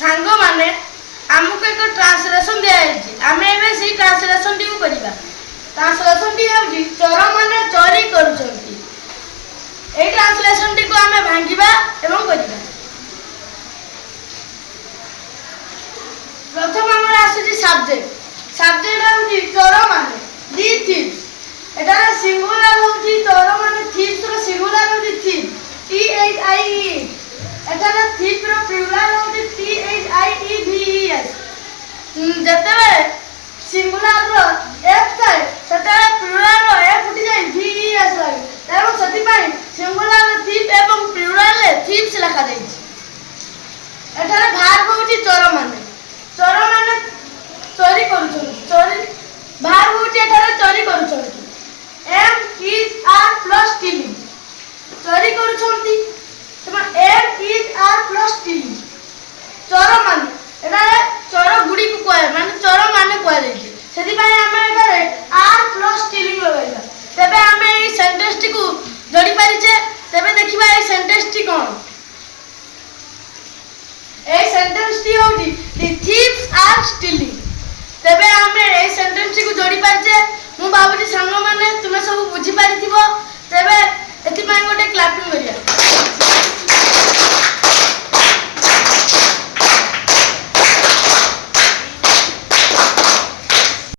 सांग माने आमको एक ट्रांसलेशन दिया है आमे एबे सी ट्रांसलेशन टी करिबा ट्रांसलेशन टी होजी चोर माने चोरी करूछंती ए ट्रांसलेशन टी को आमे भांगिबा एवं करिबा प्रथम हमर आसुची सब्जेक्ट होजी चोर माने दी थीव्स एटा सिंगुलर होजी चोर माने थीव्स रो सिंगुलर होजी thief T H I E एटा थीव रो प्लुरल होजी T H I E V E S जतबे सिंगुलर रो एफ थाए तते प्लुरल रो एफ उठी जाय वी ई एस लागे तेरो सती पाई सिंगुलर रो थीव एवं प्लुरल रे थीव्स लिखा जाय छै एटारे भाग होची चोर माने चोरी करूछन चोरी भाग होची एटारे चोरी करूछन am is are plus stealing चोरी करूछंती तमा am is are plus tilling